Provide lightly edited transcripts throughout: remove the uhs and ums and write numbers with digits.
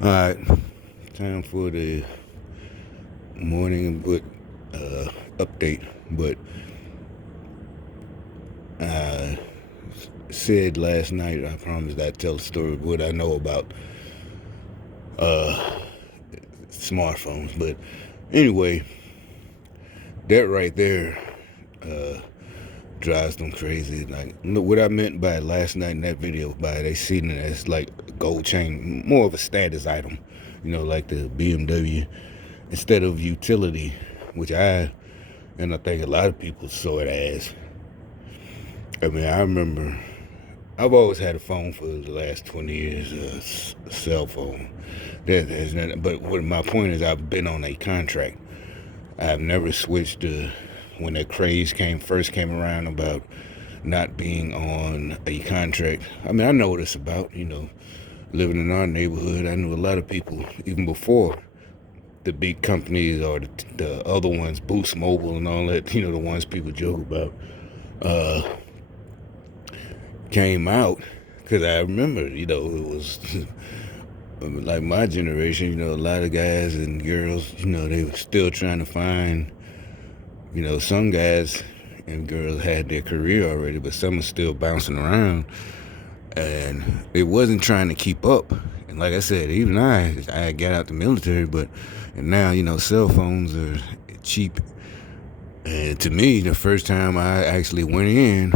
All right, time for the morning update. But I said last night, I promised I'd tell the story of what I know about uh, smartphones. But anyway, that right there uh, drives them crazy. Like, look, what I meant by last night in that video, by they seen it as like a gold chain, more of a status item, like the BMW, instead of utility, which and I think a lot of people saw it as. I mean, I remember I've always had a phone for the last 20 years, a cell phone. But what my point is, I've been on a contract. I've never switched when that craze first came around about not being on a contract. I mean, I know what it's about, living in our neighborhood. I knew a lot of people, even before the big companies or the other ones, Boost Mobile and all that, the ones people joke about. Came out, because I remember, it was like my generation, a lot of guys and girls, they were still trying to find, some guys and girls had their career already, but some are still bouncing around, and it wasn't trying to keep up. And like I said, even I got out the military, and now, cell phones are cheap. And to me, the first time I actually went in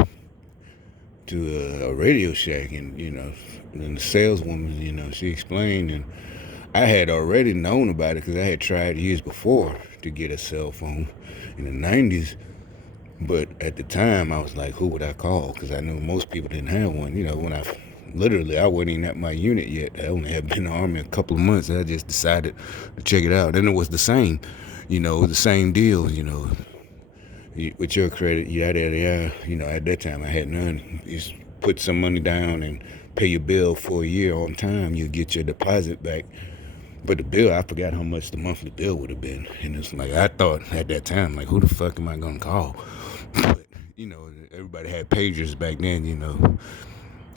to a Radio Shack, and the saleswoman, she explained, and I had already known about it because I had tried years before to get a cell phone in the 90s. But at the time, I was like, who would I call? Because I knew most people didn't have one. When I wasn't even at my unit yet. I only had been in the Army a couple of months. I just decided to check it out. And it was the same, the same deal, with your credit, yada, yada, yada. At that time, I had none. You just put some money down and pay your bill for a year on time. You'll get your deposit back. But the bill, I forgot how much the monthly bill would have been. And it's like, I thought at that time, like, who the fuck am I going to call? But, everybody had pagers back then,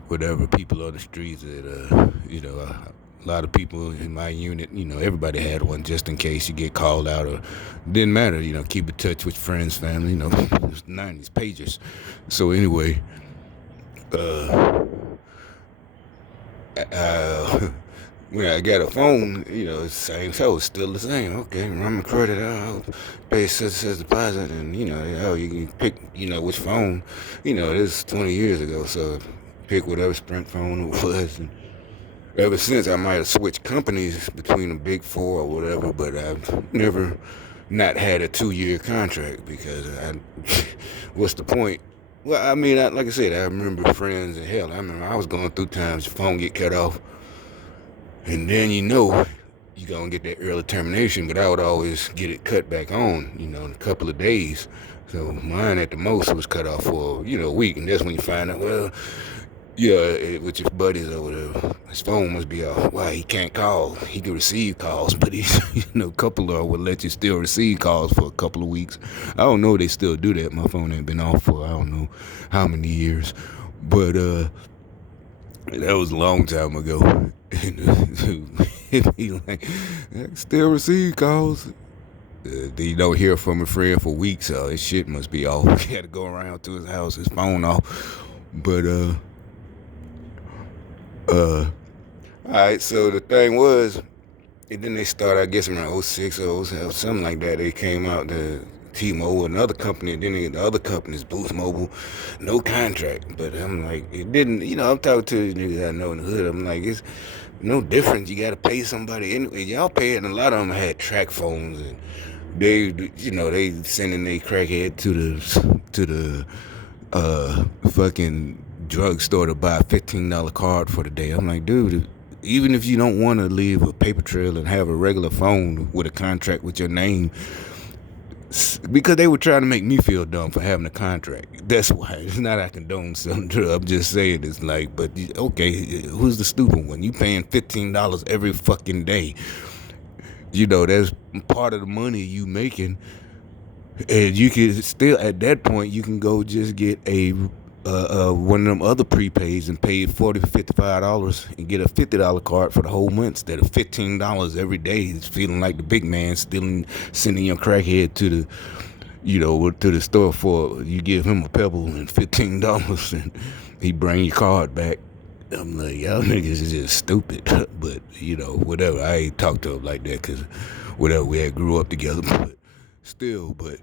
whatever, people on the streets that, a lot of people in my unit, everybody had one just in case you get called out, or didn't matter, keep in touch with friends, family, it was the 90s, pagers. So anyway, when I got a phone, it's the same, so it's still the same. Okay, run my credit out, pay such deposit, and, you can pick, which phone, this is 20 years ago, so pick whatever Sprint phone it was, and ever since, I might have switched companies between the big four or whatever, but I've never not had a 2-year contract because what's the point? Well, I mean, like I said, I remember friends, and hell, I remember I was going through times your phone get cut off, and then you're going to get that early termination, but I would always get it cut back on, in a couple of days. So mine at the most was cut off for, a week, and that's when you find out, well, yeah, with your buddies or whatever. His phone must be off. Why he can't call? He can receive calls, but he's, a couple of will let you still receive calls for a couple of weeks. I don't know if they still do that. My phone ain't been off for I don't know how many years, but that was a long time ago. And it'd be like, I can still receive calls. You don't hear from a friend for weeks, so his shit must be off. He had to go around to his house, his phone off. But alright, so the thing was, and then they started, I guess, around 06 or 07, something like that. They came out to T-Mobile, another company, and then the other companies, Boost Mobile, no contract. But I'm like, it didn't, I'm talking to the niggas I know in the hood. I'm like, it's no difference. You got to pay somebody anyway. Y'all pay it, and a lot of them had track phones, and they sending their crackhead to the fucking drugstore to buy a $15 card for the day. I'm like, dude, even if you don't want to leave a paper trail and have a regular phone with a contract with your name, because they were trying to make me feel dumb for having a contract. That's why. It's not I condone selling drugs. I'm just saying it's like, but okay, who's the stupid one? You paying $15 every fucking day. That's part of the money you making. And you can still, at that point, you can go just get a one of them other prepaids and paid $40 to $55 and get a $50 card for the whole month instead of $15 every day. It's feeling like the big man stealing, sending your crackhead to the, to the store for you give him a pebble and $15 and he bring your card back. I'm like, y'all niggas is just stupid. But whatever. I ain't talk to him like that because whatever, we had grew up together. But still, but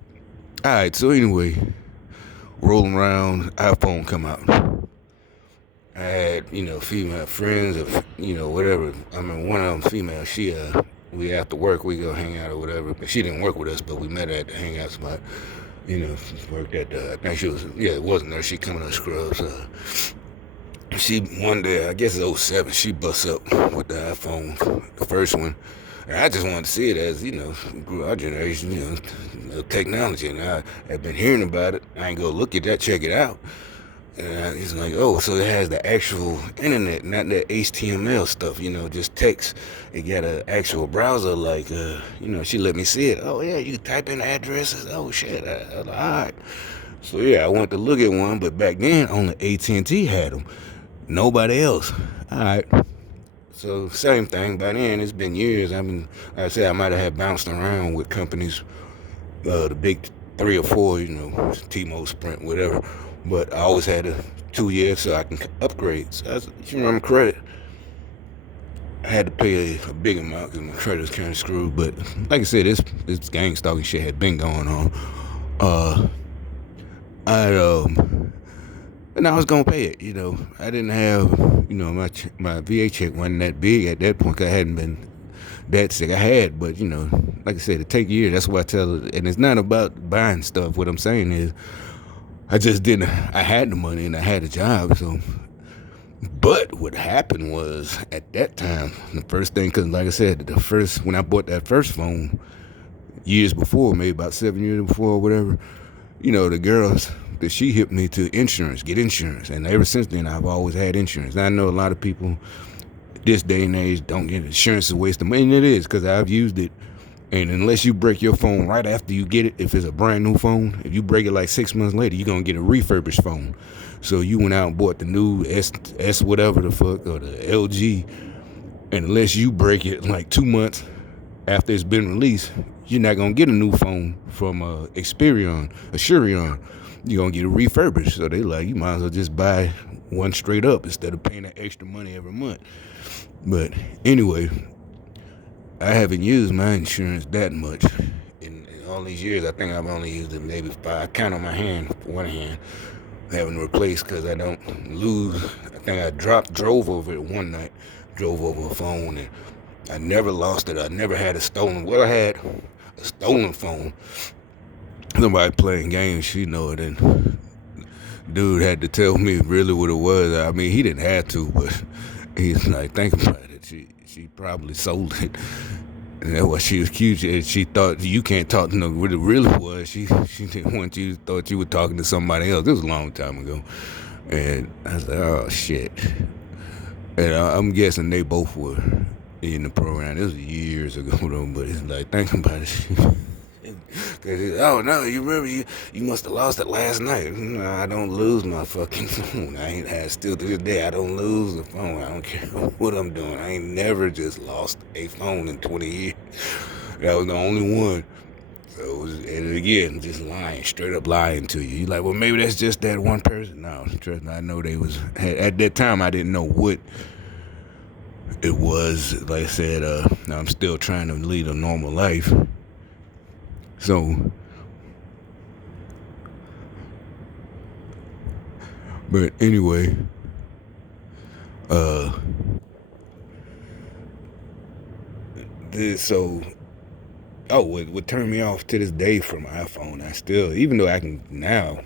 all right. So anyway, rolling around, iPhone come out. I had, female friends or, whatever. I mean, one of them female, we after work, we go hang out or whatever. But she didn't work with us, but we met her at the hangout spot. Worked at I think she was, it wasn't there. She coming to Scrubs. She, one day, I guess it's '07, she busts up with the iPhone, the first one. And I just wanted to see it as, grew our generation, technology. And I had been hearing about it. I ain't go look at that, check it out. And he's like, oh, so it has the actual internet, not that HTML stuff, just text. It got an actual browser, like, she let me see it. Oh, yeah, you type in addresses. Oh, shit. All right. So, yeah, I went to look at one, but back then, only AT&T had them. Nobody else. All right. So, same thing. By then, it's been years. Like I said, I might have had bounced around with companies, the big 3 or 4, T-Mobile, Sprint, whatever. But I always had a 2 years so I can upgrade. So if you remember credit, I had to pay a big amount because my credit was kind of screwed. But like I said, this gang stalking shit had been going on. And I was gonna pay it. I didn't have, my VA check wasn't that big at that point. 'Cause I hadn't been that sick. I had, but like I said, it take years. That's why I tell her. And it's not about buying stuff. What I'm saying is, I just didn't. I had the money and I had a job. So, but what happened was at that time, the first thing, because like I said, when I bought that first phone years before, maybe about 7 years before or whatever, the girls that she hipped me to get insurance. And ever since then, I've always had insurance. And I know a lot of people this day and age don't get insurance, is a waste of money. And it is, because I've used it. And unless you break your phone right after you get it, if it's a brand new phone, if you break it like 6 months later, you're going to get a refurbished phone. So you went out and bought the new S whatever the fuck, or the LG. And unless you break it like 2 months after it's been released, you're not going to get a new phone from Asurion. You're going to get it refurbished. So they like, you might as well just buy one straight up instead of paying that extra money every month. But anyway, I haven't used my insurance that much in all these years. I think I've only used it maybe 5. I count on my hand, one hand, having to replace because I don't lose. I think I drove over it one night, drove over a phone, and I never lost it. I never had a stolen. Well, I had a stolen phone. Somebody playing games, she know it, and dude had to tell me really what it was. I mean, he didn't have to, but he's like, think about it. She probably sold it. And that's why she was cute. She thought you can't talk to what it really was. She didn't want you, thought you were talking to somebody else. This was a long time ago. And I was like, oh, shit. And I'm guessing they both were in the program. This was years ago, though, but it's like, think about it. Cause oh no, you remember you must have lost it last night. No, I don't lose my fucking phone. I ain't had still to this day. I don't lose the phone. I don't care what I'm doing. I ain't never just lost a phone in 20 years. That was the only one. So it was, and again, just lying, straight up lying to you. You're like, well, maybe that's just that one person. No, trust me, I know they was at that time. I didn't know what it was. Like I said, I'm still trying to lead a normal life. So, but anyway, what turned me off to this day from iPhone, I still, even though I can now,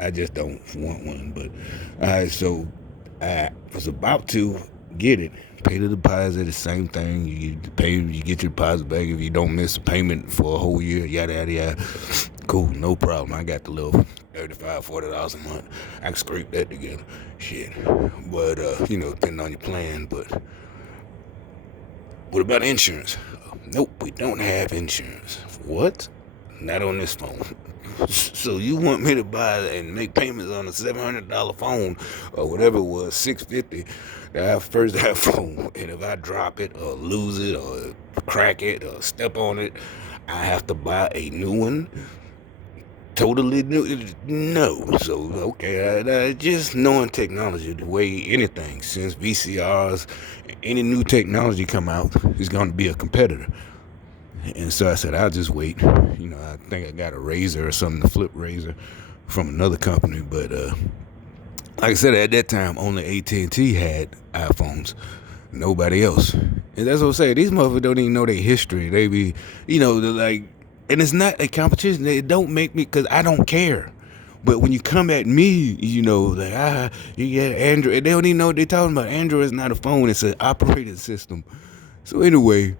I just don't want one, but, so I was about to get it. Pay the deposit, the same thing. You get your deposit back if you don't miss a payment for a whole year, yada, yada, yada. Cool, no problem. I got the little $35, $40 a month. I can scrape that together. Shit. But, depending on your plan. But what about insurance? Nope, we don't have insurance. What? Not on this phone. So you want me to buy and make payments on a $700 phone or whatever it was, $650, the first iPhone, and if I drop it or lose it or crack it or step on it, I have to buy a new one? Totally new? No. So, okay, just knowing technology, the way anything, since VCRs, any new technology come out is going to be a competitor. And so I said, I'll just wait. I think I got a razor or something, a flip razor from another company. But like I said, at that time, only AT&T had iPhones. Nobody else. And that's what I'm saying. These motherfuckers don't even know their history. They be, they're like, and it's not a competition. It don't make me, because I don't care. But when you come at me, like, you get Android. They don't even know what they're talking about. Android is not a phone. It's an operating system. So anyway,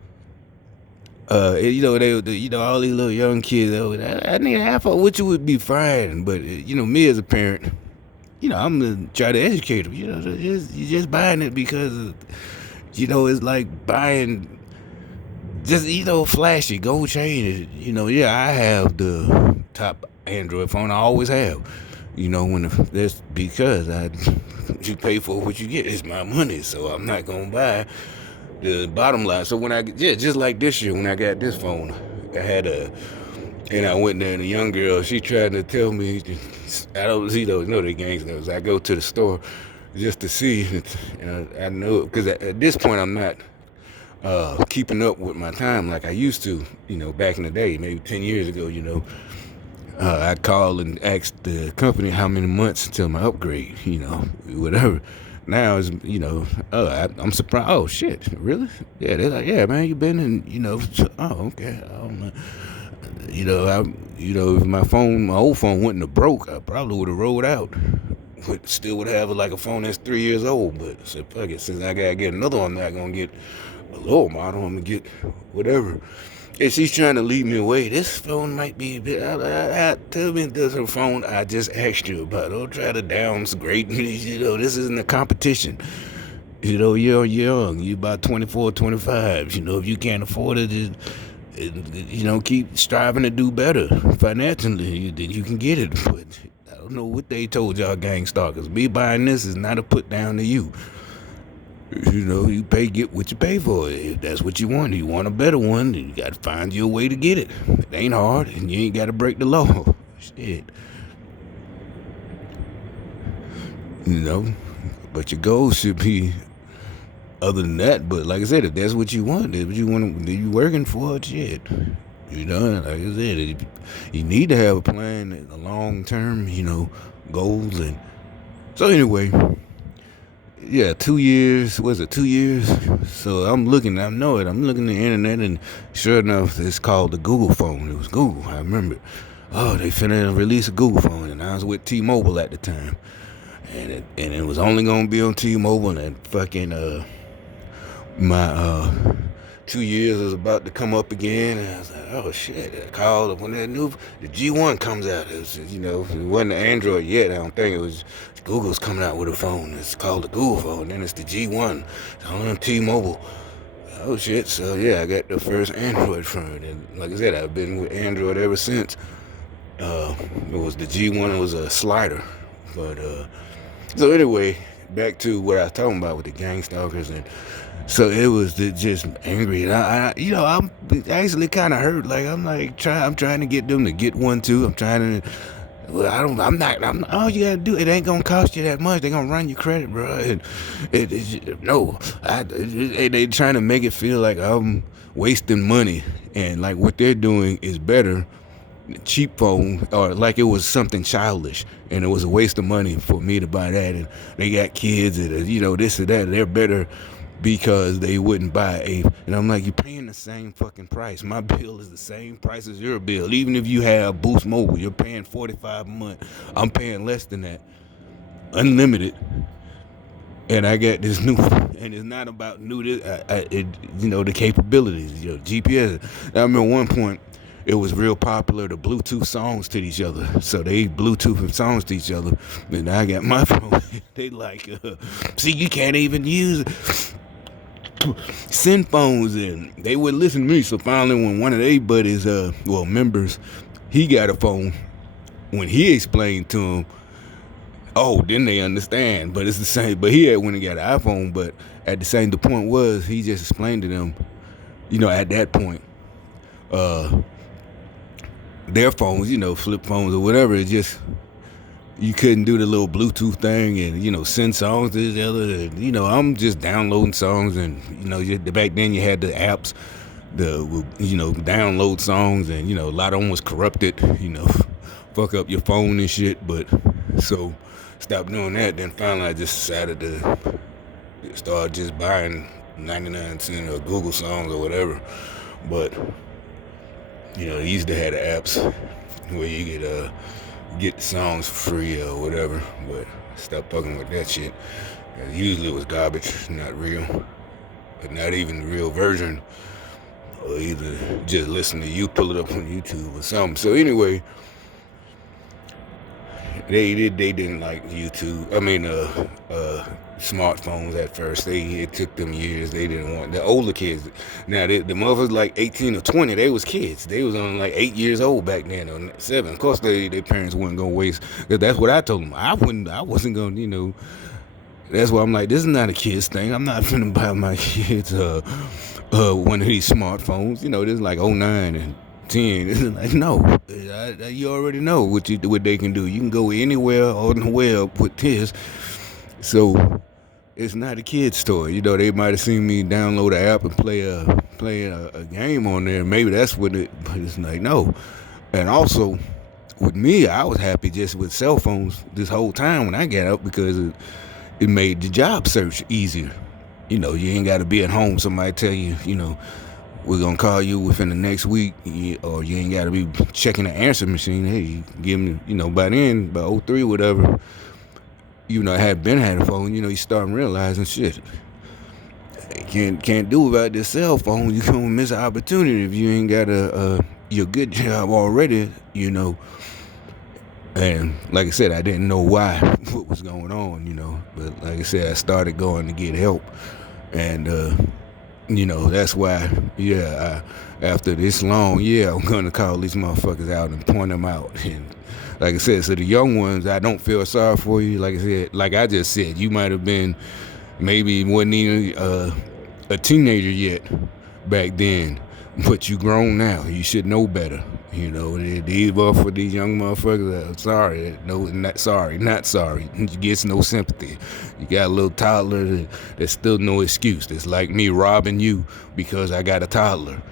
all these little young kids, I need an iPhone, which would be fine. But, me as a parent, I'm going to try to educate them. You're just buying it because, it's like buying just, flashy gold chain. I have the top Android phone. I always have. That's because you pay for what you get. It's my money, so I'm not going to buy the bottom line. So when just like this year when I got this phone, and I went there and a young girl, she tried to tell me, I don't see those, the gangsters. I go to the store just to see, and I know, because at this point I'm not keeping up with my time like I used to, back in the day, maybe 10 years ago, I'd call and ask the company how many months until my upgrade, whatever. Now it's, I'm surprised. Oh shit, really? Yeah, they're like, yeah, man, you been in, oh, okay. I don't know. If my old phone wouldn't have broke, I probably would have rolled out. But still would have like a phone that's 3 years old. But I said, fuck it, since I gotta get another one, I'm not gonna get a lower model. I'm gonna get whatever. And she's trying to lead me away. This phone might be a bit. Tell me this her phone I just asked you about. Don't try to downgrade me. This isn't a competition. You're young. You about 24, 25. If you can't afford it, keep striving to do better financially. Then you can get it. But I don't know what they told y'all gang stalkers. Me buying this is not a put down to you. You get what you pay for. If that's what you want, you want a better one, then you got to find your way to get it. It ain't hard, and you ain't got to break the law. Shit. But your goals should be other than that. But like I said, if that's what you want, if you want, you working for it, shit. Like I said, you need to have a plan, a long-term, goals. And so anyway, yeah, 2 years. Was it 2 years? So I'm looking the internet, and sure enough, it's called the Google phone. It was Google. I remember. Oh, they finna release a Google phone, and I was with T-Mobile at the time, and it was only gonna be on T-Mobile, and fucking my 2 years was about to come up again, and I was like, oh shit. I called when the G1 comes out. It was, it wasn't the Android yet. I don't think it was. Google's coming out with a phone. It's called the Google phone. And then it's the G1. It's on T-Mobile. Oh shit. So yeah, I got the first Android phone, and like I said, I've been with Android ever since. It was the G1. It was a slider, but so anyway, back to what I was talking about with the gang stalkers. And so it was just angry, and I'm actually kind of hurt. Like I'm trying to get them to get one too. I'm trying to. Well, all you gotta do, it ain't gonna cost you that much. They gonna run your credit, bro. They trying to make it feel like I'm wasting money, and like what they're doing is better. Cheap phone, or like it was something childish, and it was a waste of money for me to buy that. And they got kids, and this or that. They're better because they wouldn't buy and I'm like, you're paying the same fucking price. My bill is the same price as your bill. Even if you have Boost Mobile, you're paying $45 a month. I'm paying less than that, unlimited. And I got this new, and it's not about the capabilities, GPS. I remember one point, it was real popular to Bluetooth songs to each other. So they Bluetooth songs to each other. And I got my phone. They like, see, you can't even use send phones, and they would listen to me. So finally, when one of their buddies, members, he got a phone, when he explained to them, oh, then they understand. But it's the same. But he had when he got an iPhone. But at the same, the point was he just explained to them, at that point, uh, their phones, flip phones or whatever, it just you couldn't do the little Bluetooth thing and send songs to each other. And, I'm just downloading songs and back then you had the apps, download songs and a lot of them was corrupted. Fuck up your phone and shit. But so stopped doing that. Then finally I just decided to start just buying 99 cent or Google songs or whatever. But they used to have the apps where you could get the songs for free or whatever, but stop fucking with that shit. Usually it was garbage, not real, but not even the real version, or either just listen to you, pull it up on YouTube or something. So anyway, they didn't like YouTube. I mean, smartphones at first. It took them years. They didn't want the older kids. Now the motherfuckers like 18 or 20, they was kids. They was on like 8 years old back then or 7. Of course, their parents wouldn't go waste. That's what I told them. I wasn't gonna. That's why I'm like, this is not a kid's thing. I'm not finna buy my kids one of these smartphones. This is like 09 and 10. It's like, no, you already know what they can do. You can go anywhere on the web with this. So it's not a kid's toy. They might have seen me download an app and play a game on there. Maybe that's what it. But it's like, no. And also with me, I was happy just with cell phones this whole time when I got up because it made the job search easier. You ain't got to be at home. Somebody tell you, we're going to call you within the next week, or you ain't got to be checking the answer machine. Hey, you give me, by then, by 03 or whatever, I had a phone, you start realizing shit. Can't do about this cell phone. You're going to miss an opportunity if you ain't got your good job already, And like I said, I didn't know what was going on, But like I said, I started going to get help. And, that's why, after this long, I'm going to call these motherfuckers out and point them out. And like I said, so the young ones, I don't feel sorry for you. Like I just said, you might have been, maybe wasn't even a teenager yet back then, but you grown now. You should know better. These for these young motherfuckers, sorry, no, not sorry. You gets no sympathy. You got a little toddler that's still no excuse. That's like me robbing you because I got a toddler.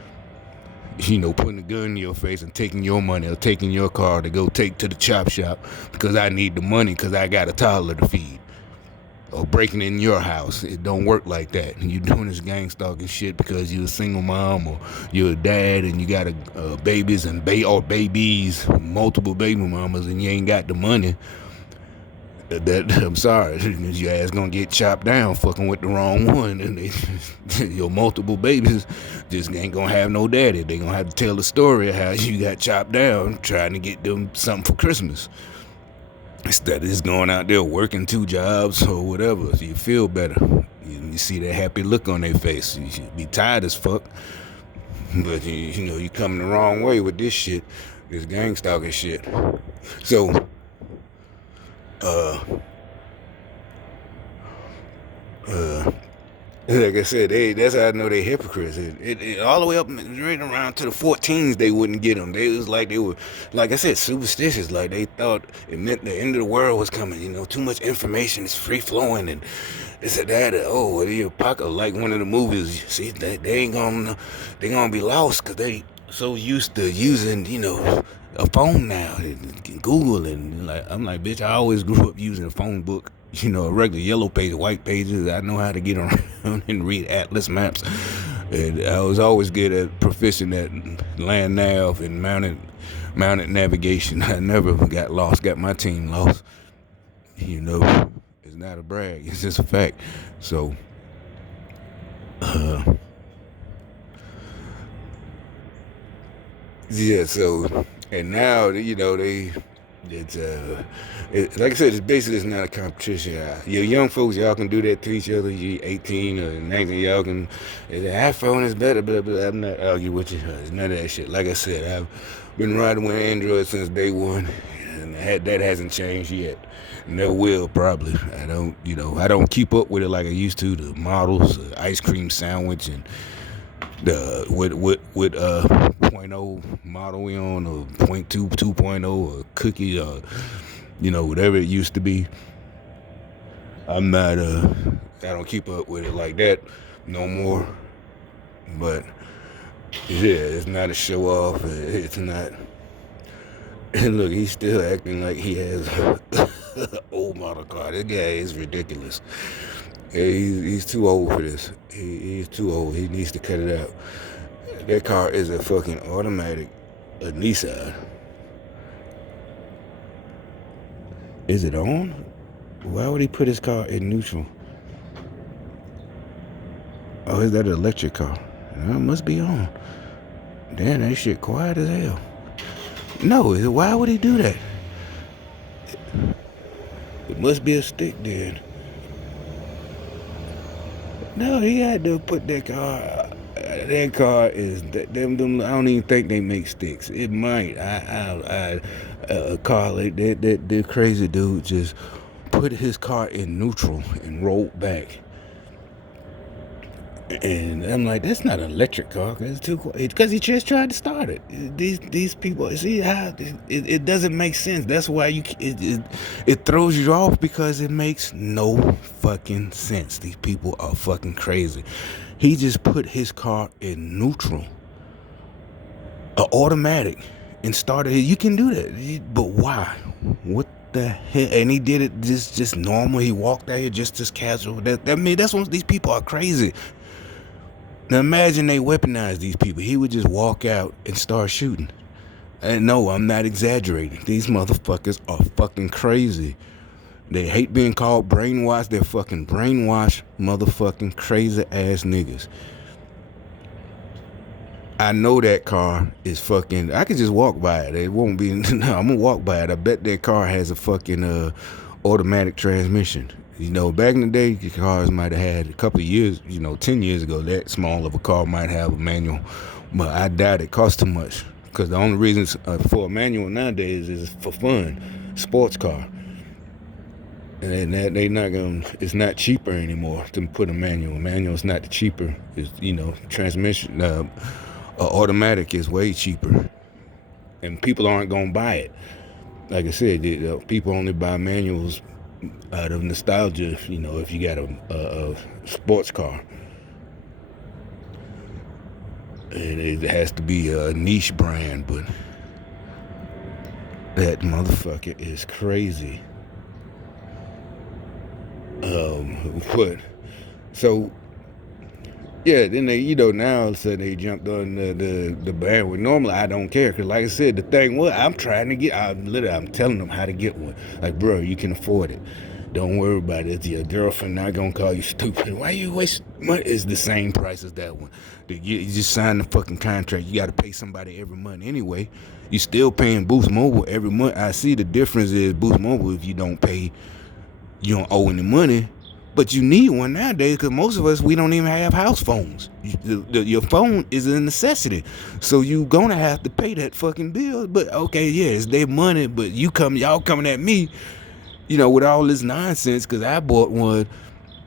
Putting a gun in your face and taking your money or taking your car to go take to the chop shop because I need the money because I got a toddler to feed. Or breaking in your house. It don't work like that. And you doing this gang stalking shit because you're a single mom or you're a dad and you got babies and or babies, multiple baby mamas, and you ain't got the money. I'm sorry, your ass gonna get chopped down fucking with the wrong one, and your multiple babies just ain't gonna have no daddy. They gonna have to tell the story of how you got chopped down trying to get them something for Christmas. Instead of just going out there working 2 jobs or whatever, so you feel better. You see that happy look on their face. You should be tired as fuck, but you coming the wrong way with this shit, this gang stalking shit. So, like I said, that's how I know they hypocrites. It all the way up right around to the 14s, they wouldn't get them. They were, like I said, superstitious. Like they thought it meant the end of the world was coming. Too much information is free flowing, and this and that. The apocalypse, like one of the movies. See, they ain't gonna be lost because they so used to using a phone now, and Google, and I'm like, bitch, I always grew up using a phone book. A regular yellow page, white pages. I know how to get around and read atlas maps. And I was always good at proficient at land nav and mounted navigation. I never got lost, got my team lost. It's not a brag, it's just a fact. So, and now, like I said, it's basically not a competition. Your young folks, y'all can do that to each other. You 18 or 19, y'all can. The iPhone is better, blah, blah. I'm not arguing with you. It's none of that shit. Like I said, I've been riding with Android since day one, and that hasn't changed yet. Never will, probably. I don't keep up with it like I used to. The models, the ice cream sandwich, and the with point oh model we on, or point 2.0, or cookie, whatever it used to be. I'm not I don't keep up with it like that no more. But yeah, it's not a show off. It's not. And look, he's still acting like he has an old model car. This guy is ridiculous. Yeah, he's too old for this. He's too old. He needs to cut it out. That car is a fucking automatic, a Nissan. Is it on? Why would he put his car in neutral? Oh, is that an electric car? No, it must be on. Damn, that shit quiet as hell. No, why would he do that? It must be a stick then. No, he had to put that car. That car is them. I don't even think they make sticks. It might. A car like that crazy dude just put his car in neutral and rolled back. And I'm like, that's not an electric car, because he just tried to start it. These people, see how it doesn't make sense. That's why it throws you off, because it makes no fucking sense. These people are fucking crazy. He just put his car in neutral, automatic, and started it. You can do that, but why? What the hell? And he did it just normal. He walked out here just casual. That's what these people are crazy. Now imagine they weaponize these people. He would just walk out and start shooting. And no, I'm not exaggerating. These motherfuckers are fucking crazy. They hate being called brainwashed. They're fucking brainwashed, motherfucking crazy ass niggas. I know that car is fucking. I could just walk by it. It won't be. No, I'm gonna walk by it. I bet that car has a fucking automatic transmission. Back in the day, the cars might have had a couple of years, 10 years ago, that small of a car might have a manual. But I doubt it costs too much. Because the only reason for a manual nowadays is for fun. Sports car. And it's not cheaper anymore to put a manual. Manual's not the cheaper. It's, transmission, automatic is way cheaper. And people aren't going to buy it. Like I said, people only buy manuals out of nostalgia, if you got a sports car. And it has to be a niche brand, but that motherfucker is crazy. But so yeah, then they, now all of a sudden they jumped on the bandwagon. Normally I don't care, because like I said, the thing was, I'm telling them how to get one. Like, bro, you can afford it. Don't worry about it. Your girlfriend not gonna call you stupid. Why you waste money? It's the same price as that one. You just sign the fucking contract. You gotta pay somebody every month anyway. You still paying Boost Mobile every month. I see the difference is Boost Mobile, if you don't pay, you don't owe any money. But you need one nowadays, because most of us, we don't even have house phones. Your phone is a necessity. So you gonna have to pay that fucking bill. But okay, yeah, it's their money, but y'all coming at me, with all this nonsense, because I bought one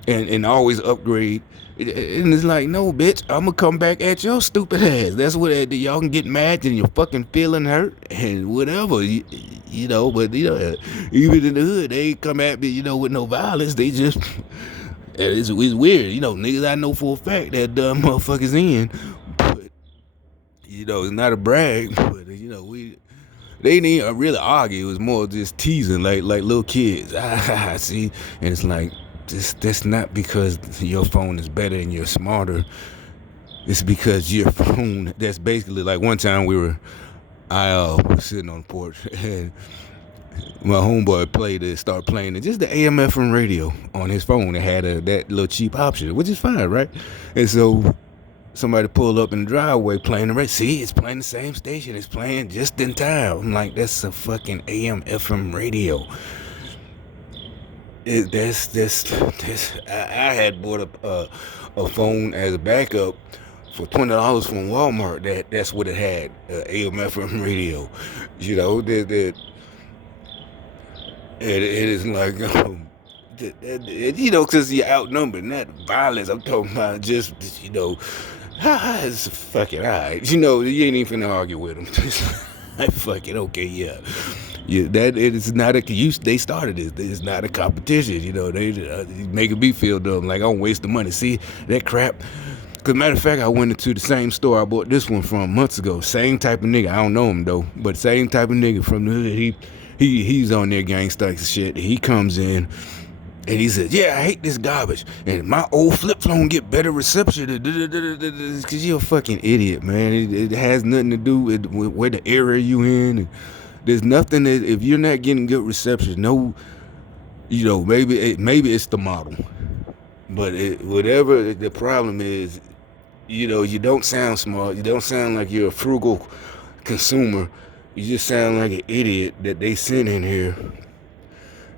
and always upgrade. And it's like, no, bitch, I'm going to come back at your stupid ass. That's what y'all can get mad and you're fucking feeling hurt and whatever, but, even in the hood, they ain't come at me, with no violence. They just, it's weird. Niggas I know for a fact that dumb motherfuckers in, but, it's not a brag, but, they didn't really argue. It was more just teasing, like little kids. See? And it's like, that's not because your phone is better and you're smarter. It's because your phone, that's basically like one time I was sitting on the porch and my homeboy started playing it, just the AM FM radio on his phone. It had that little cheap option, which is fine, right? And so somebody pulled up in the driveway playing the radio. See, it's playing the same station. It's playing just in time. I'm like, that's a fucking AM FM radio. I had bought a phone as a backup for $20 from Walmart. That's what it had, AM FM radio. it is like, you know, because you're outnumbered, not violence. I'm talking about just, you know, it's fucking alright. You know, you ain't even finna argue with them. Like, fuck it, okay, yeah. Yeah, that it is not a they started this. It's not a competition. You know, they making me feel dumb, like I'm wasting money. See that crap? Cause matter of fact, I went into the same store I bought this one from months ago. Same type of nigga. I don't know him though, but same type of nigga from the hood. He's on their gangsta shit. He comes in and he said, "Yeah, I hate this garbage, and my old flip phone get better reception." Cause you're a fucking idiot, man. It has nothing to do with where the area you in. There's nothing that if you're not getting good reception, no, you know, maybe it's the model, but whatever the problem is, you know, you don't sound smart. You don't sound like you're a frugal consumer. You just sound like an idiot that they sent in here,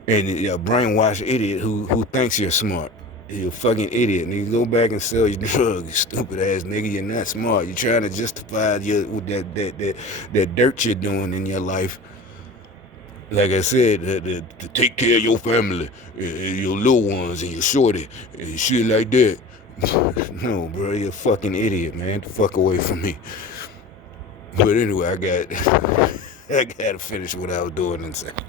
and a brainwashed idiot who thinks you're smart. You're a fucking idiot, and you go back and sell your drugs, you stupid ass nigga. You're not smart. You're trying to justify that dirt you're doing in your life. Like I said, to take care of your family, and your little ones, and your shorty, and shit like that. No, bro, you're a fucking idiot, man. Get the fuck away from me. But anyway, I got to finish what I was doing inside.